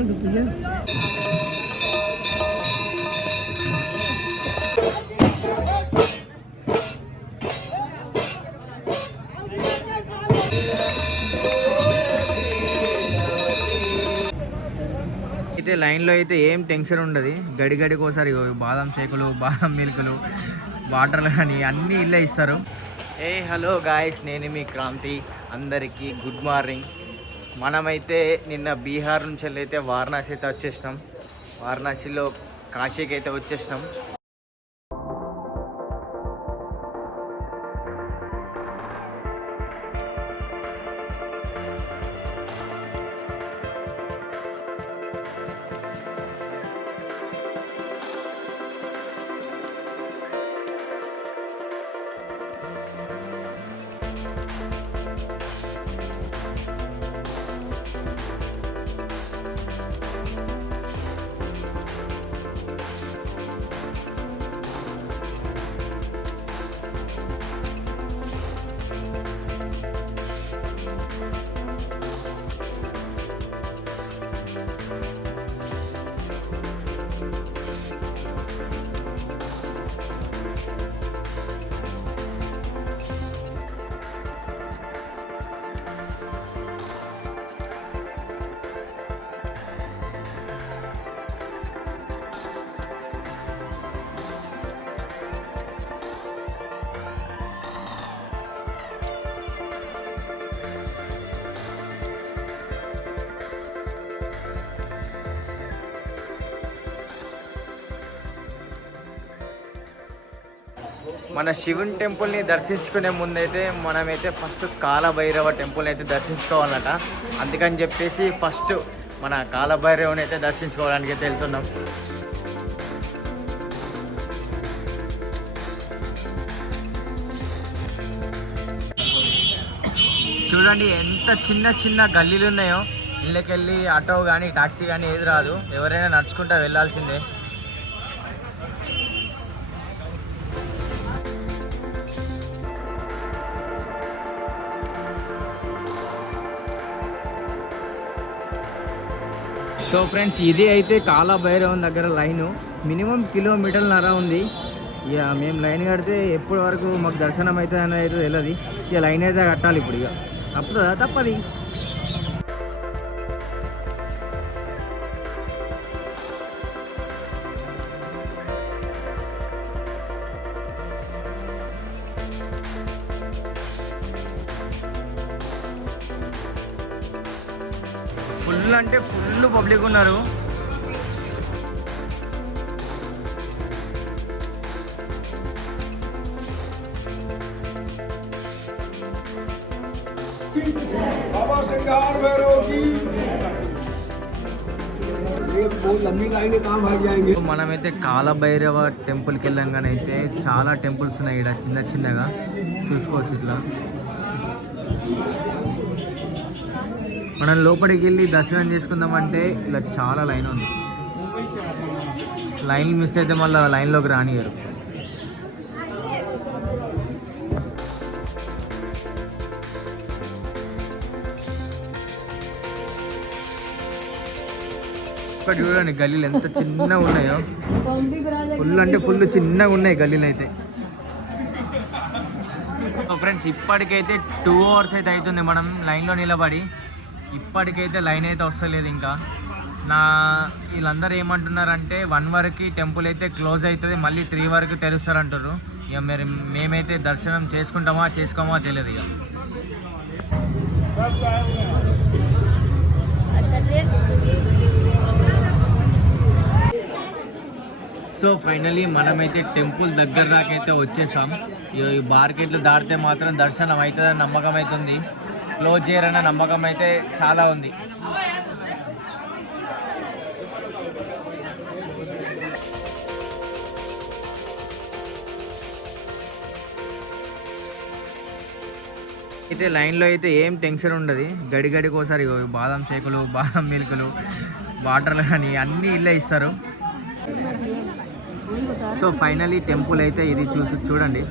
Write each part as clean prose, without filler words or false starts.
అయితే లైన్లో అయితే ఏం టెన్షన్ ఉండదు. గడిగడికోసారి బాదం షేకులు, బాదం మిల్కులు, వాటర్లు కానీ అన్నీ ఇల్లే ఇస్తారు. హలో గాయస్, నేను మీ క్రాంతి. అందరికీ గుడ్ మార్నింగ్. మనమైతే నిన్న బీహార్ నుంచి అయితే వారణాసి అయితే వచ్చేసినాం. వారణాసిలో కాశీకి అయితే వచ్చేసినాం. మన శివుని టెంపుల్ని దర్శించుకునే ముందైతే మనమైతే ఫస్ట్ కాలభైరవ టెంపుల్ని అయితే దర్శించుకోవాలట. అందుకని చెప్పేసి ఫస్ట్ మన కాలభైరవుని అయితే దర్శించుకోవడానికి అయితే వెళ్తున్నాం. చూడండి ఎంత చిన్న చిన్న గల్లీలు ఉన్నాయో. ఇళ్ళకెళ్ళి ఆటో కానీ టాక్సీ కానీ ఏది రాదు, ఎవరైనా నడుచుకుంటూ వెళ్ళాల్సిందే. సో ఫ్రెండ్స్, ఇది అయితే కాలభైరవం దగ్గర లైను మినిమం కిలోమీటర్న్నర ఉంది. ఇక మేము లైన్ కడితే ఎప్పటి వరకు మాకు దర్శనం అవుతుంది అనేది అయితే తెలియదు. ఇక లైన్ అయితే కట్టాలి ఇప్పుడు. ఇక అప్పుడు తప్పది. ఫుల్ అంటే ఫుల్ పబ్లిక్ ఉన్నారు. మనమైతే కాలభైరవ టెంపుల్కి వెళ్ళంగానైతే చాలా టెంపుల్స్ ఉన్నాయి ఇక్కడ చిన్న చిన్నగా చూసుకోవచ్చు. ఇట్లా మనం లోపలికి వెళ్ళి దర్శనం చేసుకుందామంటే ఇలా చాలా లైన్ ఉంది. లైన్ మిస్ అయితే మళ్ళీ లైన్లోకి రానియరు. ఇక్కడ చూడండి గల్లీలు ఎంత చిన్నగా ఉన్నాయో. ఫుల్ అంటే ఫుల్ చిన్నగా ఉన్నాయి గల్లీలు అయితే. ఫ్రెండ్స్, ఇప్పటికైతే 2 hours అయితే అవుతుంది మనం లైన్లో నిలబడి. ఇప్పటికైతే లైన్ అయితే వస్తలేదు ఇంకా. వీళ్ళందరూ ఏమంటున్నారంటే 1 వరకు టెంపుల్ అయితే క్లోజ్ అవుతుంది, మళ్ళీ 3 వరకు తెరుస్తారంటారు. ఇక మేమైతే దర్శనం చేసుకోమో తెలియదు. ఇక సో ఫైనలీ మనమైతే టెంపుల్ దగ్గర దాకైతే వచ్చేసాం. ఈ మార్కెట్లు దాటితే మాత్రం దర్శనం అవుతుందని నమ్మకం అవుతుంది. క్లోజ్ చేయరన్న నమ్మకం అయితే చాలా ఉంది. అయితే లైన్లో అయితే ఏం టెన్షన్ ఉండదు. గడిగడికోసారి బాదం షేకులు, బాదం మిల్కులు, వాటర్లు కానీ అన్నీ ఇల్లే ఇస్తారు. సో ఫైనలీ టెంపుల్ అయితే ఇది చూడండి.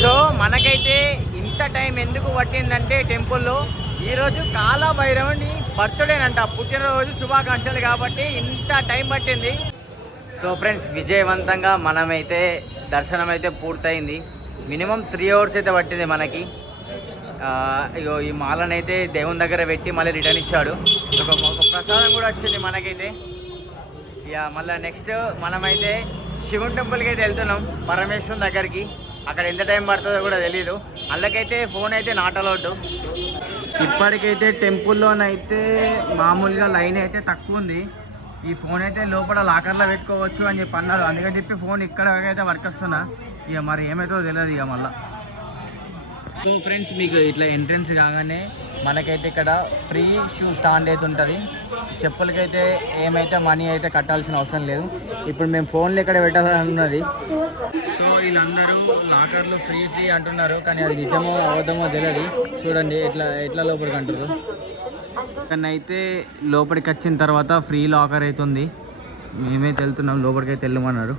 సో మనకైతే ఇంత టైం ఎందుకు పట్టిందంటే టెంపుల్లో ఈరోజు కాలభైరవుని బర్త్డేనంట, పుట్టినరోజు శుభాకాంక్షలు కాబట్టి ఇంత టైం పట్టింది. సో ఫ్రెండ్స్, విజయవంతంగా మనమైతే దర్శనం అయితే పూర్తయింది. మినిమం 3 hours అయితే పట్టింది మనకి. ఇగో ఈ మాలను అయితే దేవుని దగ్గర పెట్టి మళ్ళీ రిటర్న్ ఇచ్చాడు. ఒక ప్రసాదం కూడా వచ్చింది మనకైతే. ఇక మళ్ళీ నెక్స్ట్ మనమైతే శివుని టెంపుల్కి అయితే వెళ్తున్నాం, పరమేశ్వరం దగ్గరికి. అక్కడ ఎంత టైం పడుతుందో కూడా తెలీదు. అందుకైతే ఫోన్ అయితే నాట్ అలౌడ్. ఇప్పటికైతే టెంపుల్లోనైతే మామూలుగా లైన్ అయితే తక్కువ ఉంది. ఈ ఫోన్ అయితే లోపల లాకర్లో పెట్టుకోవచ్చు అని చెప్పి అన్నారు. అందుకని చెప్పి ఫోన్ ఇక్కడ అయితే వర్క్ వస్తున్నా. ఇక మరి ఏమవుతుందో తెలియదు ఇక మళ్ళీ. సో ఫ్రెండ్స్, మీకు ఇట్లా ఎంట్రన్స్ కాగానే మనకైతే ఇక్కడ ఫ్రీ షూ స్టాండ్ అయితే ఉంటుంది. చెప్పులకైతే ఏమైతే మనీ అయితే కట్టాల్సిన అవసరం లేదు. ఇప్పుడు మేము ఫోన్లు ఎక్కడ పెట్టాలని ఉన్నది. సో వీళ్ళందరూ లాకర్లు ఫ్రీ అంటున్నారు, కానీ అది నిజమో అబద్ధమో తెలియదు. చూడండి ఎట్లా లోపలికి అంటారు. కానీ అయితే లోపలికి వచ్చిన తర్వాత ఫ్రీ లాకర్ అవుతుంది. మేమైతే వెళ్తున్నాం, లోపలికి అయితే వెళ్ళమన్నారు.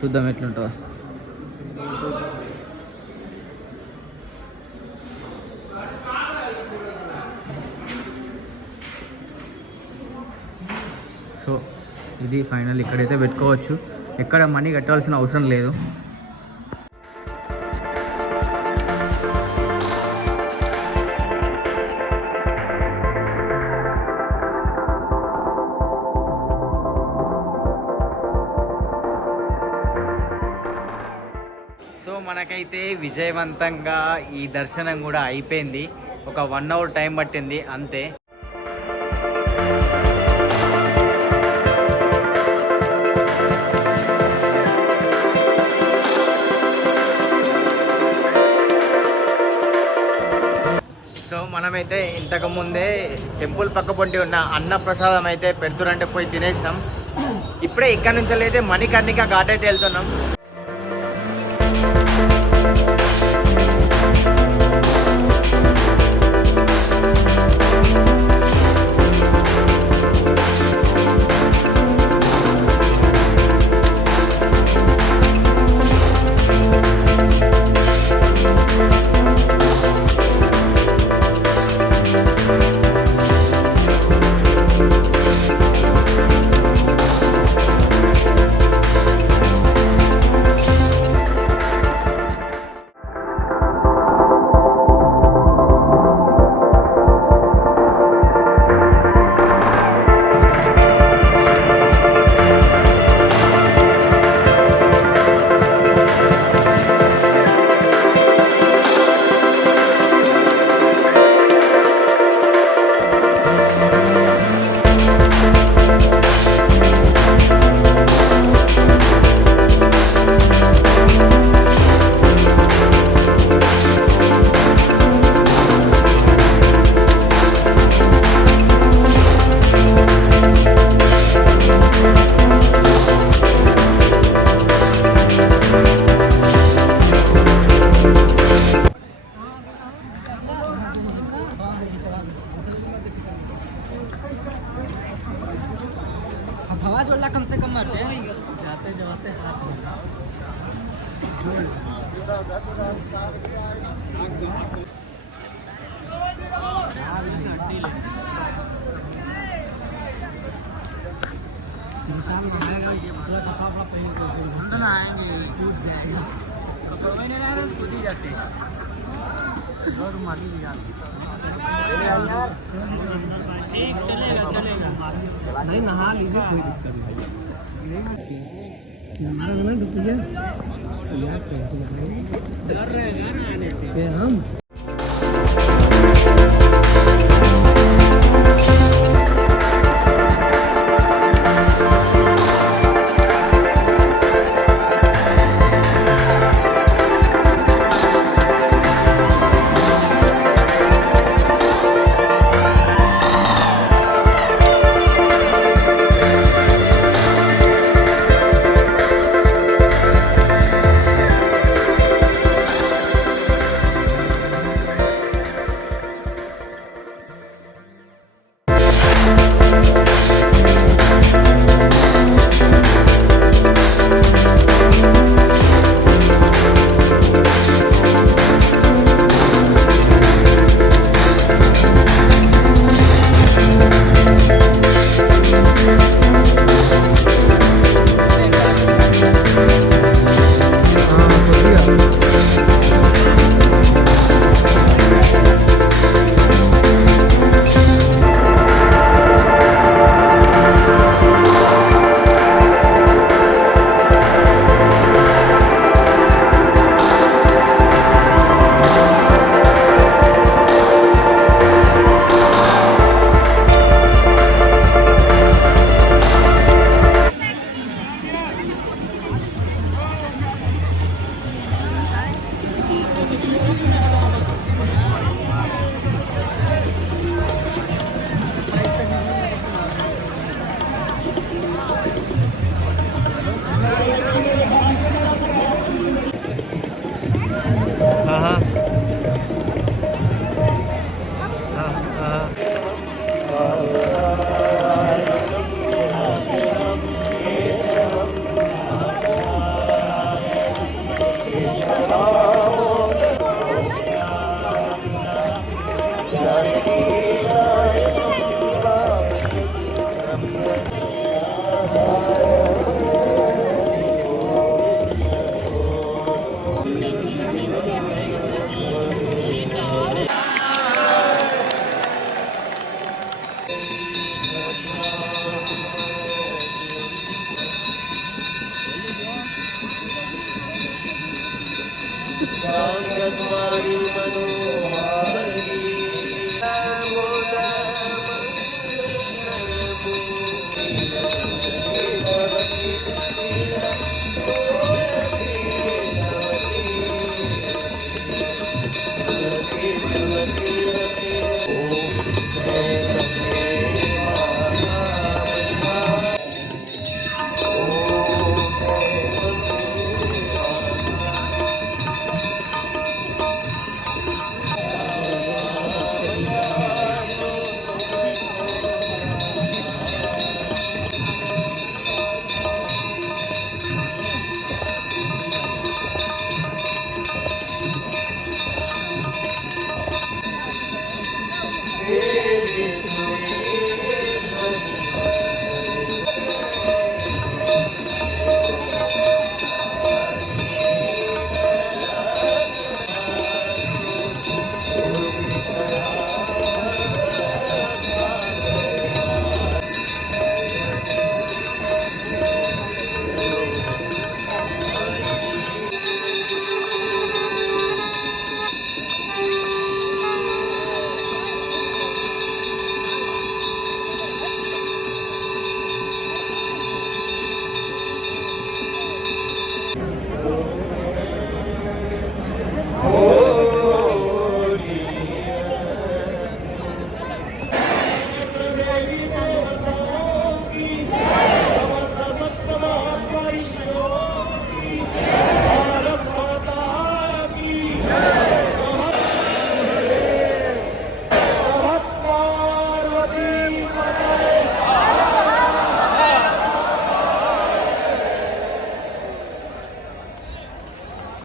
చూద్దాం ఎట్లుంటుందో. సో ఇది ఫైనల్, ఇక్కడైతే పెట్టుకోవచ్చు. ఎక్కడ మనీ కట్టాల్సిన అవసరం లేదు. సో మనకైతే విజయవంతంగా ఈ దర్శనం కూడా అయిపోయింది. ఒక 1 hour టైం పట్టింది అంతే. సో మనమైతే ఇంతకుముందే టెంపుల్ పక్క పొంటి ఉన్న అన్న ప్రసాదం అయితే పెడుతురంటే పోయి తినేసినాం. ఇప్పుడే ఇక్కడ నుంచి అయితే మణికర్ణిక ఘాట్ అయితే వెళ్తున్నాం. कम से कम मारते हैं जाते जाते हाथ हम तो ना आएंगे कूद जाएगा खुद ही जाते ठीक चलेगा चलेगा नहीं नहा लीजिए कोई दिक्कत नहीं यार डर रहेगा ना आने से हम Sangam Mari Mano